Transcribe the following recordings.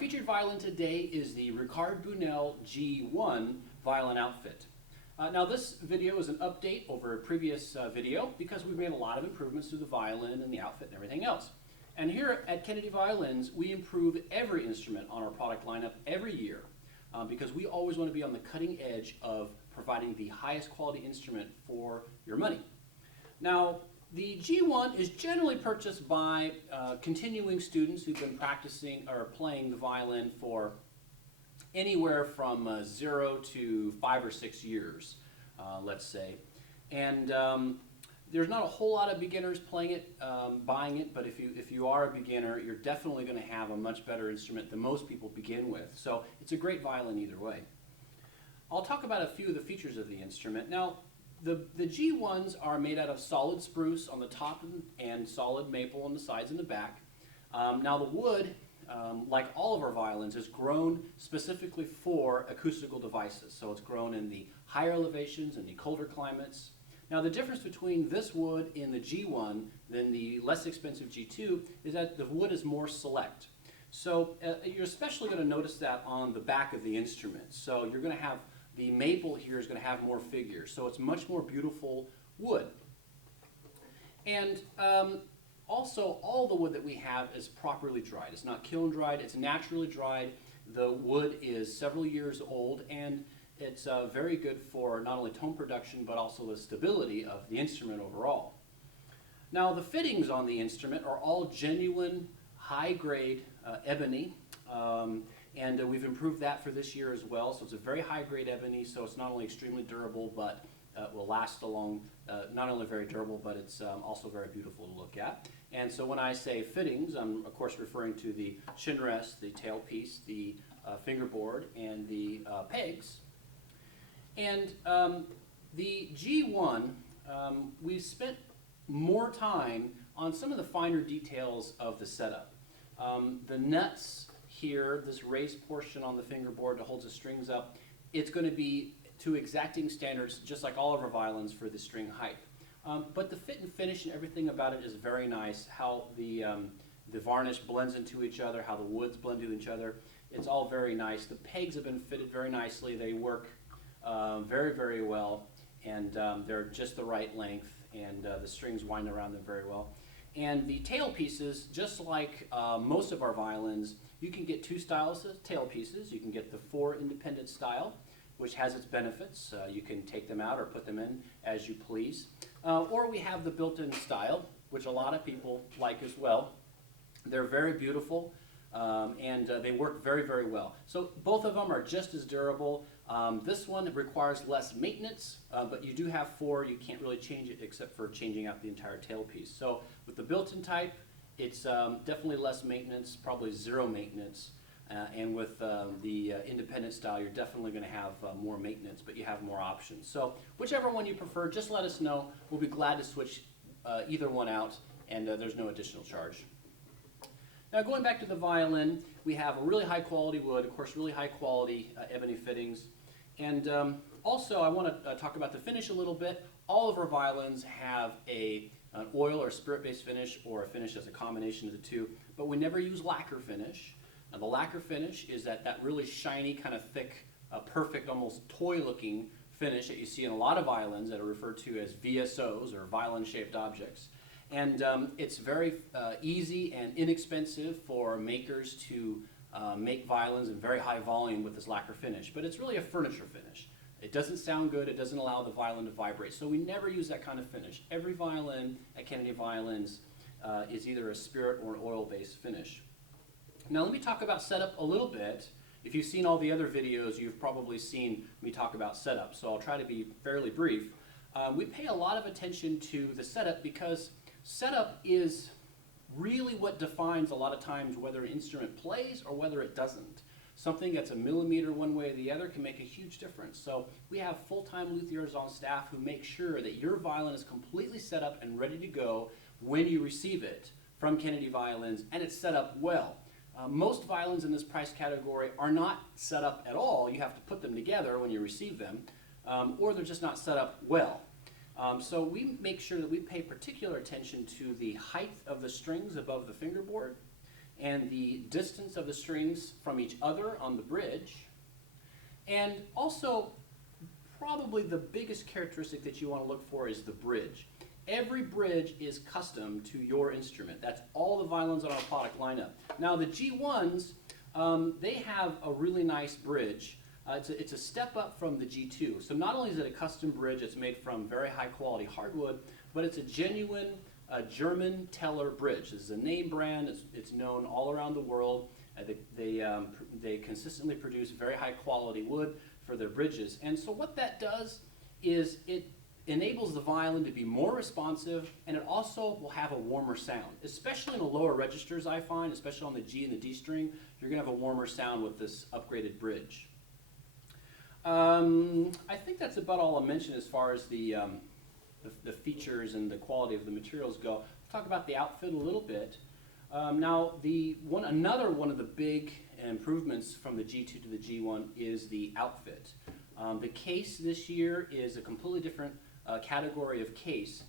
featured violin today is the Ricard Bunnel G1 violin outfit. Now this video is an update over a previous video because we've made a lot of improvements to the violin and the outfit and everything else. And here at Kennedy Violins, we improve every instrument on our product lineup every year because we always want to be on the cutting edge of providing the highest quality instrument for your money. Now, the G1 is generally purchased by continuing students who've been practicing or playing the violin for anywhere from 0 to 5 or 6 years, let's say. And there's not a whole lot of beginners playing it, buying it, but if you are a beginner, you're definitely going to have a much better instrument than most people begin with. So it's a great violin either way. I'll talk about a few of the features of the instrument. Now, the G1s are made out of solid spruce on the top and solid maple on the sides and the back. Now the wood, like all of our violins, is grown specifically for acoustical devices. So it's grown in the higher elevations and the colder climates. Now the difference between this wood in the G1 than the less expensive G2 is that the wood is more select. So you're especially going to notice that on the back of the instrument. So you're going to have the maple here is going to have more figures, so it's much more beautiful wood. And also, all the wood that we have is properly dried. It's not kiln dried, it's naturally dried. The wood is several years old, and it's very good for not only tone production, but also the stability of the instrument overall. Now, the fittings on the instrument are all genuine, high-grade ebony. And we've improved that for this year as well. So it's a very high-grade ebony, so it's not only extremely durable, but will last along, not only very durable, but it's also very beautiful to look at. And so when I say fittings, I'm of course referring to the chin rest, the tailpiece, the fingerboard, and the pegs. And the G1, we spent more time on some of the finer details of the setup. The nuts here, this raised portion on the fingerboard that holds the strings up, it's going to be to exacting standards, just like all of our violins for the string height. But the fit and finish and everything about it is very nice. How the varnish blends into each other, how the woods blend to each other, it's all very nice. The pegs have been fitted very nicely. They work very, very well, and they're just the right length, and the strings wind around them very well. And the tailpieces, just like most of our violins, you can get two styles of tailpieces. You can get the 4 independent style, which has its benefits. You can take them out or put them in as you please. Or we have the built-in style, which a lot of people like as well. They're very beautiful, and they work very, very well. So both of them are just as durable. This one requires less maintenance, but you do have 4. You can't really change it except for changing out the entire tailpiece. So with the built-in type, it's definitely less maintenance, probably 0 maintenance. And with the independent style, you're definitely going to have more maintenance, but you have more options. So whichever one you prefer, just let us know. We'll be glad to switch either one out, and there's no additional charge. Now going back to the violin, we have a really high quality wood, of course really high quality ebony fittings. And also I want to talk about the finish a little bit. All of our violins have an oil or spirit-based finish, or a finish as a combination of the two, but we never use lacquer finish. Now the lacquer finish is that really shiny, kind of thick, perfect, almost toy-looking finish that you see in a lot of violins that are referred to as VSOs, or violin-shaped objects. And it's very easy and inexpensive for makers to make violins in very high volume with this lacquer finish, but it's really a furniture finish. It doesn't sound good, it doesn't allow the violin to vibrate, so we never use that kind of finish. Every violin at Kennedy Violins is either a spirit or an oil-based finish. Now let me talk about setup a little bit. If you've seen all the other videos, you've probably seen me talk about setup, so I'll try to be fairly brief. We pay a lot of attention to the setup because setup is really what defines a lot of times whether an instrument plays or whether it doesn't. Something that's a millimeter one way or the other can make a huge difference. So we have full-time luthiers on staff who make sure that your violin is completely set up and ready to go when you receive it from Kennedy Violins, and it's set up well. Most violins in this price category are not set up at all. You have to put them together when you receive them, or they're just not set up well. So we make sure that we pay particular attention to the height of the strings above the fingerboard, and the distance of the strings from each other on the bridge. And also, probably the biggest characteristic that you want to look for is the bridge. Every bridge is custom to your instrument. That's all the violins on our product lineup. Now the G1s, they have a really nice bridge. It's a step up from the G2. So not only is it a custom bridge, it's made from very high quality hardwood, but it's a genuine German Teller bridge. This is a name brand. It's known all around the world. They consistently produce very high quality wood for their bridges. And so what that does is it enables the violin to be more responsive, and it also will have a warmer sound. Especially in the lower registers, I find, especially on the G and the D string, you're going to have a warmer sound with this upgraded bridge. I think that's about all I'll mention as far as the features and the quality of the materials go. We'll talk about the outfit a little bit. Now, another one of the big improvements from the G2 to the G1 is the outfit. The case this year is a completely different category of case.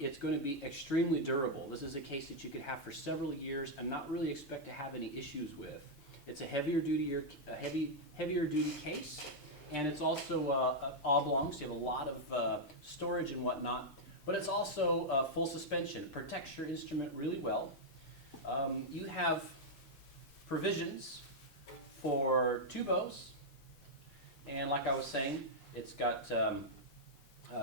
It's going to be extremely durable. This is a case that you could have for several years and not really expect to have any issues with. It's a heavier duty case, and it's also oblong, so you have a lot of storage and whatnot. But it's also full suspension. It protects your instrument really well. You have provisions for two bows, and like I was saying, it's got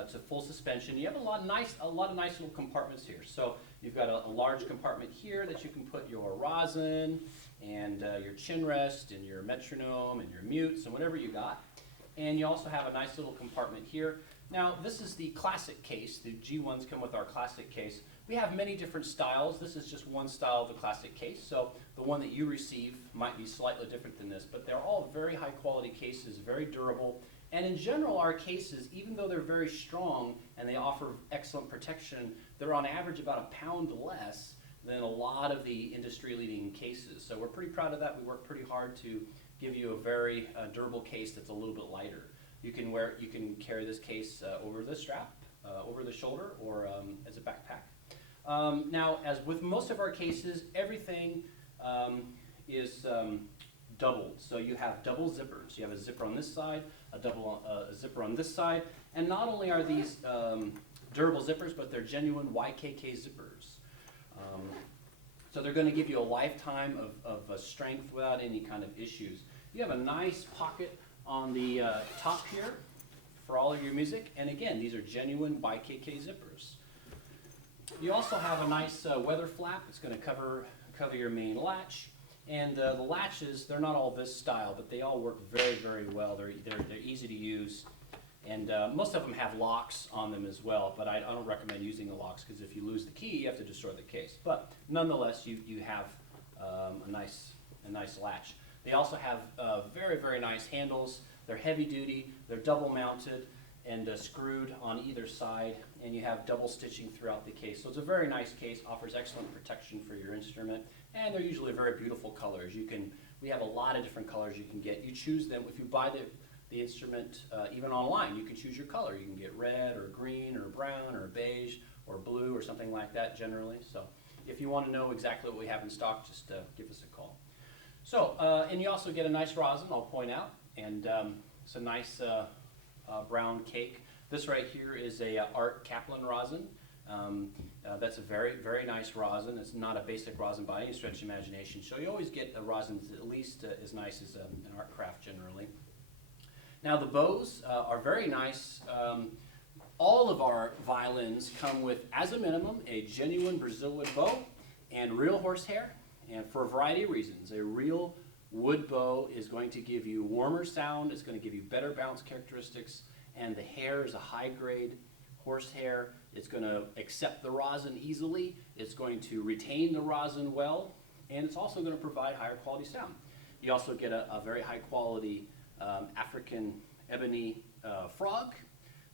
it's a full suspension. You have a lot of nice little compartments here. So you've got a large compartment here that you can put your rosin and your chin rest and your metronome and your mutes and whatever you got. And you also have a nice little compartment here. Now, this is the classic case. The G1s come with our classic case. We have many different styles. This is just one style of the classic case, so the one that you receive might be slightly different than this, but they're all very high quality cases, very durable. And in general, our cases, even though they're very strong and they offer excellent protection, they're on average about a pound less than a lot of the industry-leading cases. So we're pretty proud of that. We work pretty hard to give you a very durable case that's a little bit lighter. You can carry this case over the strap, over the shoulder, or as a backpack. Now, as with most of our cases, everything is doubled. So you have double zippers. You have a zipper on this side, a zipper on this side, and not only are these durable zippers, but they're genuine YKK zippers. So they're going to give you a lifetime of strength without any kind of issues. You have a nice pocket on the top here for all of your music, and again, these are genuine YKK zippers. You also have a nice weather flap. It's going to cover your main latch, and the latches, they're not all this style, but they all work very, very well. They're easy to use, and most of them have locks on them as well, but I don't recommend using the locks because if you lose the key, you have to destroy the case. But nonetheless, you have a nice latch. They also have very, very nice handles. They're heavy duty, they're double mounted and screwed on either side, and you have double stitching throughout the case. So it's a very nice case, offers excellent protection for your instrument, and they're usually very beautiful colors. We have a lot of different colors you can get. You choose them. If you buy the instrument even online, you can choose your color. You can get red or green or brown or beige or blue or something like that generally. So if you want to know exactly what we have in stock, just give us a call. So, and you also get a nice rosin, I'll point out, and it's a nice brown cake. This right here is a Art Kaplan rosin. That's a very, very nice rosin. It's not a basic rosin by any stretch of imagination. So you always get a rosin that's at least as nice as an art craft generally. Now the bows are very nice. All of our violins come with, as a minimum, a genuine Brazil wood bow and real horsehair. And for a variety of reasons, a real wood bow is going to give you warmer sound, it's going to give you better bounce characteristics, and the hair is a high-grade horsehair. It's going to accept the rosin easily, it's going to retain the rosin well, and it's also going to provide higher quality sound. You also get a very high-quality African ebony frog.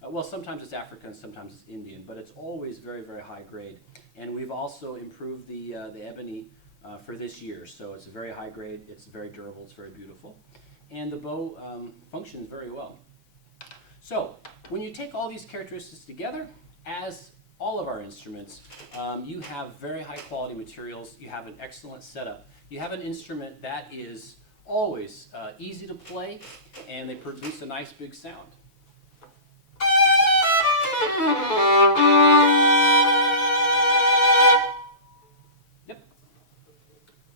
Well, sometimes it's African, sometimes it's Indian, but it's always very, very high grade. And we've also improved the ebony for this year, so it's a very high grade, it's very durable, it's very beautiful, and the bow functions very well. So when you take all these characteristics together, as all of our instruments, you have very high quality materials, you have an excellent setup, you have an instrument that is always easy to play, and they produce a nice big sound. Yep.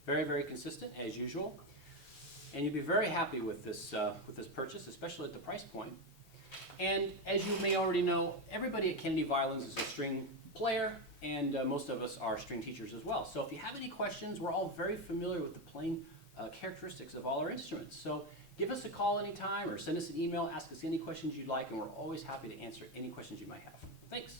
Very, very consistent as usual. And you'll be very happy with this purchase, especially at the price point. And as you may already know, everybody at Kennedy Violins is a string player, and most of us are string teachers as well. So if you have any questions, we're all very familiar with the playing characteristics of all our instruments. So give us a call anytime or send us an email, ask us any questions you'd like, and we're always happy to answer any questions you might have. Thanks.